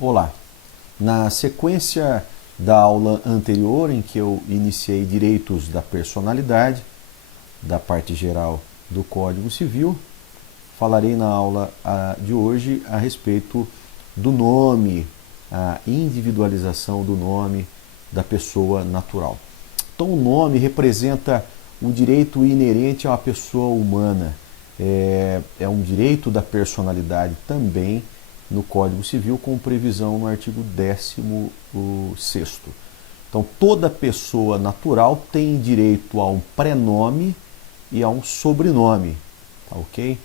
Olá! Na sequência da aula anterior, em que eu iniciei direitos da personalidade, da parte geral do Código Civil, falarei na aula de hoje a respeito do nome, a individualização do nome da pessoa natural. Então, o nome representa um direito inerente a uma pessoa humana, é um direito da personalidade também no Código Civil, com previsão no artigo 16º. Então, toda pessoa natural tem direito a um prenome e a um sobrenome, tá ok?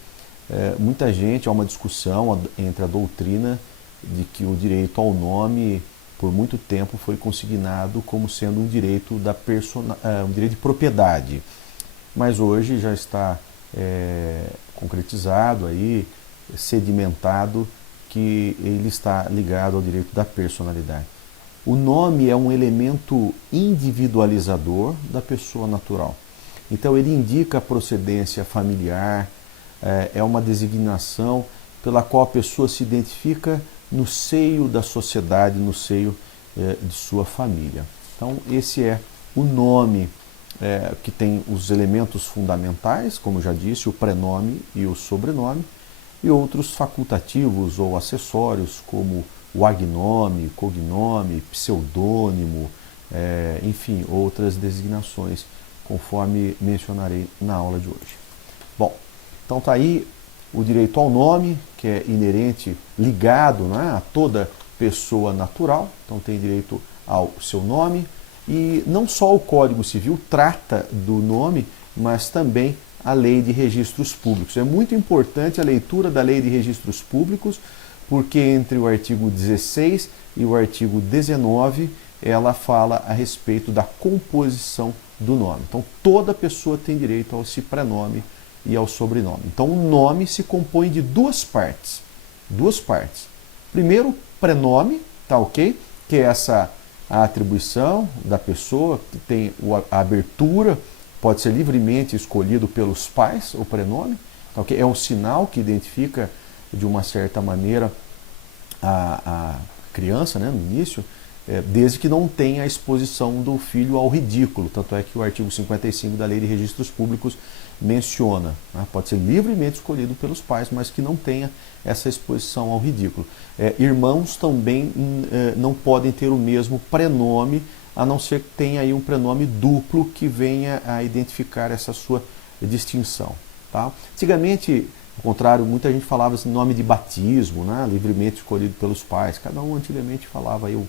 Muita gente, há uma discussão entre a doutrina de que o direito ao nome, por muito tempo, foi consignado como sendo um direito um direito de propriedade. Mas hoje já está concretizado aí, sedimentado, que ele está ligado ao direito da personalidade. O nome é um elemento individualizador da pessoa natural. Então ele indica a procedência familiar, é uma designação pela qual a pessoa se identifica no seio da sociedade, no seio de sua família. Então esse é o nome que tem os elementos fundamentais, como já disse, o prenome e o sobrenome, e outros facultativos ou acessórios, como o agnome, cognome, pseudônimo, enfim, outras designações, conforme mencionarei na aula de hoje. Bom, então está aí o direito ao nome, que é inerente, ligado, né, a toda pessoa natural, então tem direito ao seu nome, e não só o Código Civil trata do nome, mas também a Lei de Registros Públicos. É muito importante a leitura da Lei de Registros Públicos, porque entre o artigo 16 e o artigo 19, ela fala a respeito da composição do nome. Então, toda pessoa tem direito ao seu prenome e ao sobrenome. Então, o nome se compõe de duas partes. Duas partes. Primeiro, prenome, tá ok? Que é essa a atribuição da pessoa, que tem a abertura, pode ser livremente escolhido pelos pais, o prenome, tá ok? É um sinal que identifica, de uma certa maneira, a criança, né, no início, desde que não tenha a exposição do filho ao ridículo. Tanto é que o artigo 55 da Lei de Registros Públicos menciona, né, pode ser livremente escolhido pelos pais, mas que não tenha essa exposição ao ridículo. Irmãos também não podem ter o mesmo prenome, a não ser que tenha aí um prenome duplo que venha a identificar essa sua distinção. Tá? Antigamente, ao contrário, muita gente falava assim, nome de batismo, né, livremente escolhido pelos pais. Cada um antigamente falava aí o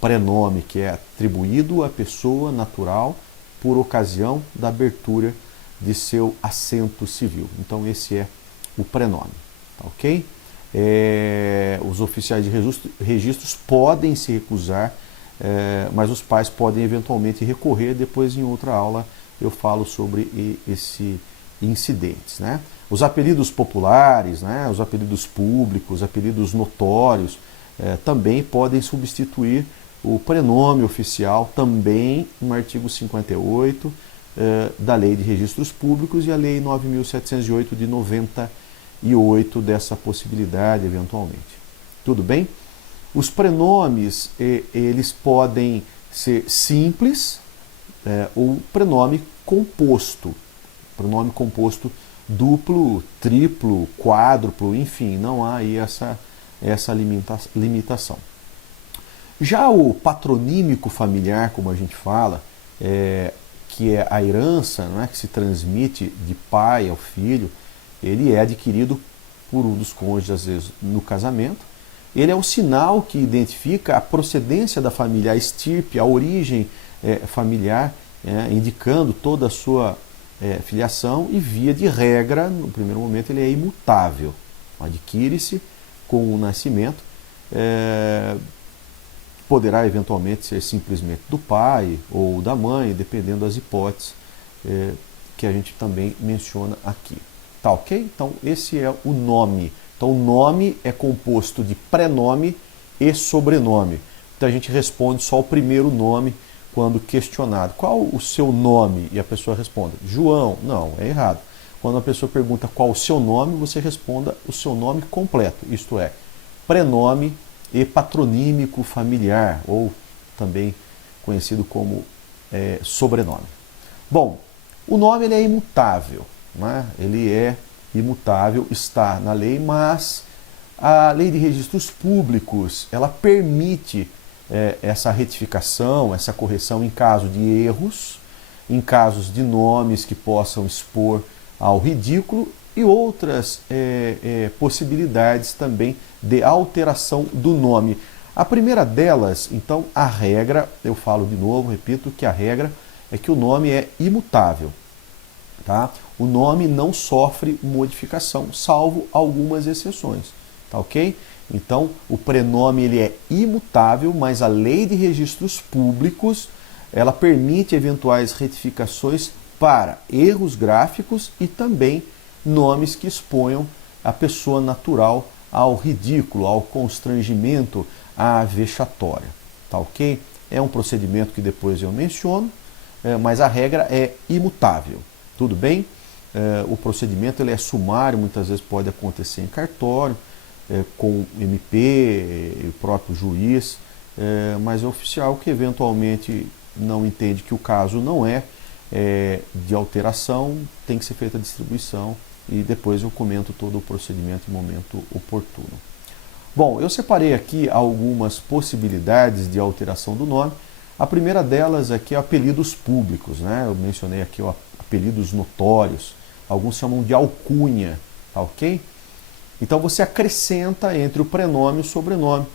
prenome que é atribuído à pessoa natural por ocasião da abertura de seu assento civil. Então esse é o prenome, tá ok? Os oficiais de registros podem se recusar, mas os pais podem eventualmente recorrer. Depois, em outra aula, eu falo sobre esse incidentes, né? Os apelidos populares, né, os apelidos públicos, apelidos notórios, também podem substituir o prenome oficial, também no artigo 58 da Lei de Registros Públicos e a Lei 9.708 de 98 dessa possibilidade, eventualmente. Tudo bem? Os prenomes, eles podem ser simples ou prenome composto. Pronome composto duplo, triplo, quádruplo, enfim, não há aí essa limitação. Já o patronímico familiar, como a gente fala, que é a herança, não é, que se transmite de pai ao filho, ele é adquirido por um dos cônjuges, às vezes, no casamento. Ele é um sinal que identifica a procedência da família, a estirpe, a origem familiar, indicando toda a sua filiação, e via de regra, no primeiro momento, ele é imutável. Adquire-se com o nascimento, poderá eventualmente ser simplesmente do pai ou da mãe, dependendo das hipóteses que a gente também menciona aqui. Tá ok? Então esse é o nome. Então o nome é composto de prenome e sobrenome. Então a gente responde só o primeiro nome quando questionado. Qual o seu nome? E a pessoa responde, João. Não, é errado. Quando a pessoa pergunta qual o seu nome, você responda o seu nome completo. Isto é, prenome e patronímico familiar, ou também conhecido como sobrenome. Bom, o nome ele é imutável, né? Ele é imutável, está na lei, mas a lei de registros públicos, ela permite essa retificação, essa correção em caso de erros, em casos de nomes que possam expor ao ridículo e outras possibilidades também de alteração do nome. A primeira delas, então, a regra, eu falo de novo, repito, que a regra é que o nome é imutável. Tá? O nome não sofre modificação, salvo algumas exceções. Tá ok? Então, o prenome ele é imutável, mas a lei de registros públicos ela permite eventuais retificações para erros gráficos e também nomes que exponham a pessoa natural ao ridículo, ao constrangimento, à vexatória. Tá ok? É um procedimento que depois eu menciono, mas a regra é imutável. Tudo bem? O procedimento ele é sumário, muitas vezes pode acontecer em cartório, com MP, o próprio juiz, mas é oficial que eventualmente não entende que o caso não é de alteração, tem que ser feita a distribuição e depois eu comento todo o procedimento em momento oportuno. Bom, eu separei aqui algumas possibilidades de alteração do nome. A primeira delas aqui é apelidos públicos, né? Eu mencionei aqui apelidos notórios, alguns chamam de alcunha, tá ok? Então você acrescenta entre o prenome e o sobrenome.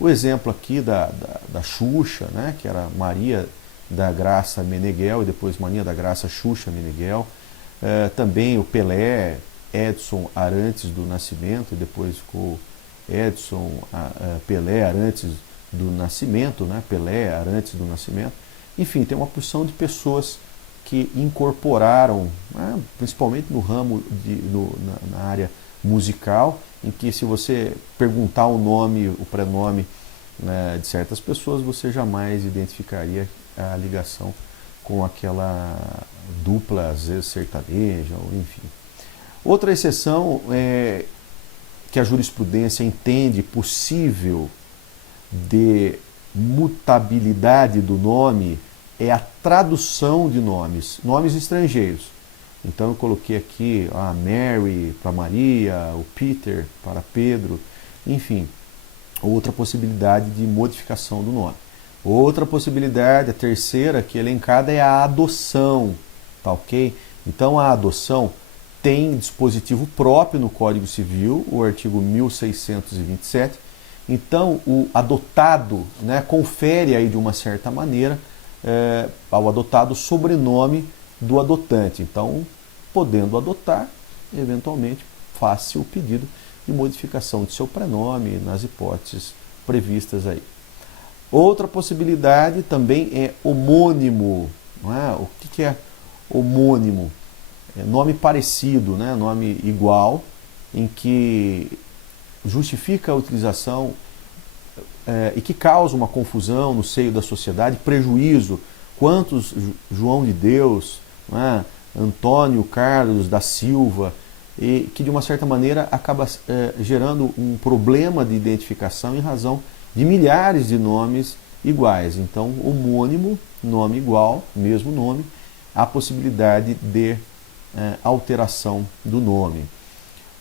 O exemplo aqui da Xuxa, né? Que era Maria da Graça Meneghel e depois Maria da Graça Xuxa Meneghel. Também o Pelé, Edson Arantes do Nascimento, e depois ficou Edson Pelé Arantes do Nascimento, né? Pelé Arantes do Nascimento. Enfim, tem uma porção de pessoas que incorporaram, né? Principalmente no ramo, na área musical, em que se você perguntar o nome, o prenome de certas pessoas, você jamais identificaria a ligação com aquela dupla, às vezes sertaneja, ou enfim. Outra exceção é que a jurisprudência entende possível de mutabilidade do nome é a tradução de nomes estrangeiros. Então eu coloquei aqui a Mary para Maria, o Peter para Pedro, enfim, outra possibilidade de modificação do nome. Outra possibilidade, a terceira que é elencada, é a adoção, tá ok? Então a adoção tem dispositivo próprio no Código Civil, o artigo 1627. Então o adotado, né, confere aí de uma certa maneira ao adotado o sobrenome do adotante. Então, podendo adotar, eventualmente faça o pedido de modificação de seu prenome nas hipóteses previstas aí. Outra possibilidade também é homônimo. Não é? O que é homônimo? É nome parecido, né? Nome igual, em que justifica a utilização e que causa uma confusão no seio da sociedade, prejuízo. Quantos João de Deus, né? Antônio Carlos da Silva, e que de uma certa maneira acaba gerando um problema de identificação em razão de milhares de nomes iguais. Então, homônimo, nome igual, mesmo nome, há possibilidade de alteração do nome.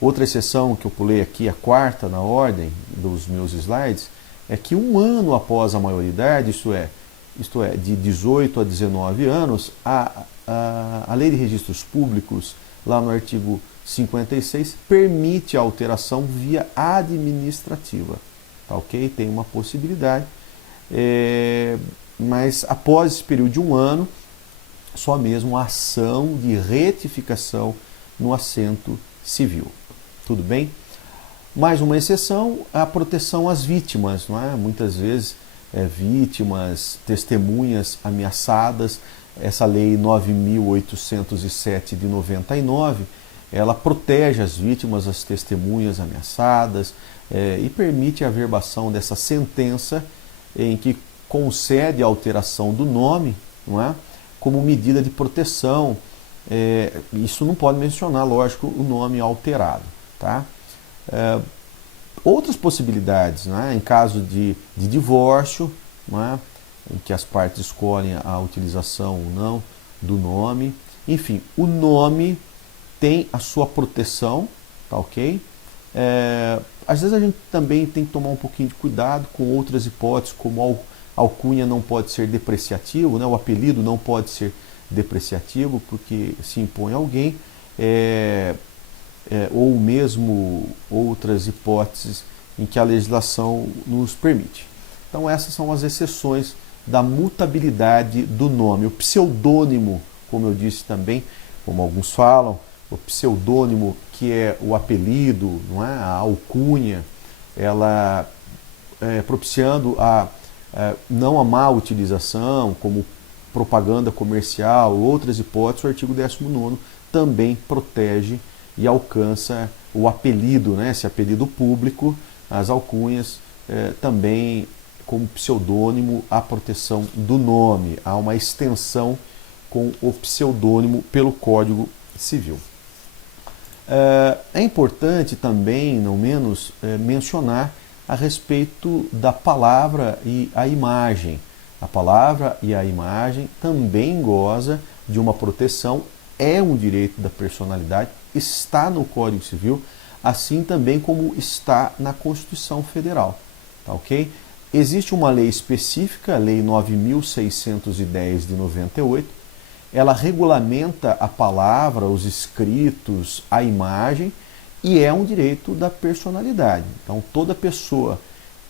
Outra exceção que eu pulei aqui, a quarta na ordem dos meus slides, é que um ano após a maioridade, isto é, de 18 a 19 anos, a Lei de Registros Públicos, lá no artigo 56, permite a alteração via administrativa. Tá ok? Tem uma possibilidade, mas após esse período de um ano, só mesmo a ação de retificação no assento civil. Tudo bem? Mais uma exceção, a proteção às vítimas, não é? Muitas vezes vítimas, testemunhas ameaçadas. Essa lei 9.807 de 99, ela protege as vítimas, as testemunhas ameaçadas e permite a averbação dessa sentença em que concede a alteração do nome, não é? Como medida de proteção. Isso não pode mencionar, lógico, o nome alterado. Tá? outras possibilidades, né? Em caso de divórcio, né? Em que as partes escolhem a utilização ou não do nome. Enfim, o nome tem a sua proteção, tá ok? Às vezes a gente também tem que tomar um pouquinho de cuidado com outras hipóteses, como a alcunha não pode ser depreciativo, né? O apelido não pode ser depreciativo, porque se impõe a alguém, ou mesmo outras hipóteses em que a legislação nos permite. Então essas são as exceções da mutabilidade do nome. O pseudônimo, como eu disse também, como alguns falam, o pseudônimo, que é o apelido, não é? A alcunha, ela propiciando não a má utilização, como propaganda comercial, outras hipóteses, o artigo 19º também protege e alcança o apelido, né? Esse apelido público, as alcunhas, também como pseudônimo, a proteção do nome. Há uma extensão com o pseudônimo pelo Código Civil. É importante também, não menos, mencionar a respeito da palavra e a imagem. A palavra e a imagem também goza de uma proteção, é um direito da personalidade, está no Código Civil, assim também como está na Constituição Federal. Tá, ok? Existe uma lei específica, a Lei 9.610 de 98, ela regulamenta a palavra, os escritos, a imagem, e é um direito da personalidade. Então toda pessoa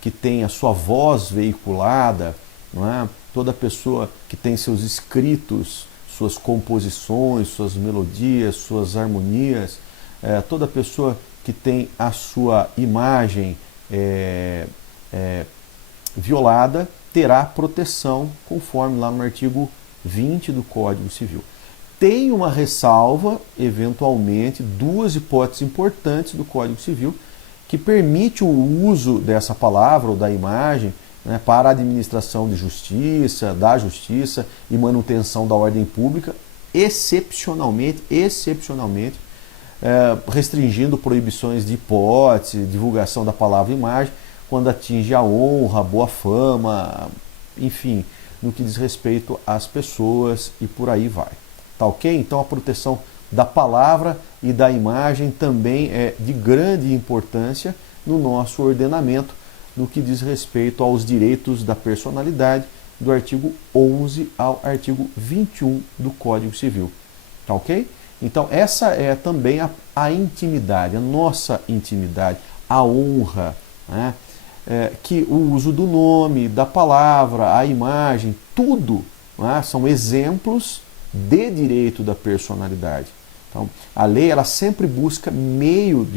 que tem a sua voz veiculada, não é? Toda pessoa que tem seus escritos, suas composições, suas melodias, suas harmonias, toda pessoa que tem a sua imagem violada, terá proteção, conforme lá no artigo 20 do Código Civil. Tem uma ressalva, eventualmente, duas hipóteses importantes do Código Civil, que permite o uso dessa palavra ou da imagem, né, para a administração de justiça, da justiça e manutenção da ordem pública, excepcionalmente, restringindo proibições de hipótese, divulgação da palavra e imagem, quando atinge a honra, a boa fama, enfim, no que diz respeito às pessoas e por aí vai. Tá ok? Então a proteção da palavra e da imagem também é de grande importância no nosso ordenamento, no que diz respeito aos direitos da personalidade, do artigo 11 ao artigo 21 do Código Civil. Tá ok? Então essa é também a intimidade, a nossa intimidade, a honra, né? Que o uso do nome, da palavra, a imagem, tudo, né, são exemplos de direito da personalidade. Então, a lei ela sempre busca meios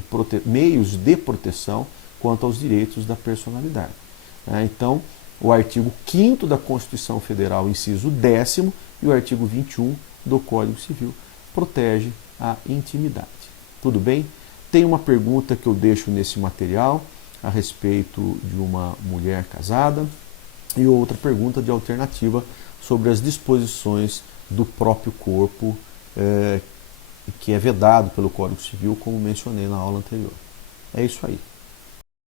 de proteção quanto aos direitos da personalidade. Então, o artigo 5º da Constituição Federal, inciso 10º, e o artigo 21 do Código Civil protege a intimidade. Tudo bem? Tem uma pergunta que eu deixo nesse material a respeito de uma mulher casada e outra pergunta de alternativa sobre as disposições do próprio corpo que é vedado pelo Código Civil, como mencionei na aula anterior. É isso aí.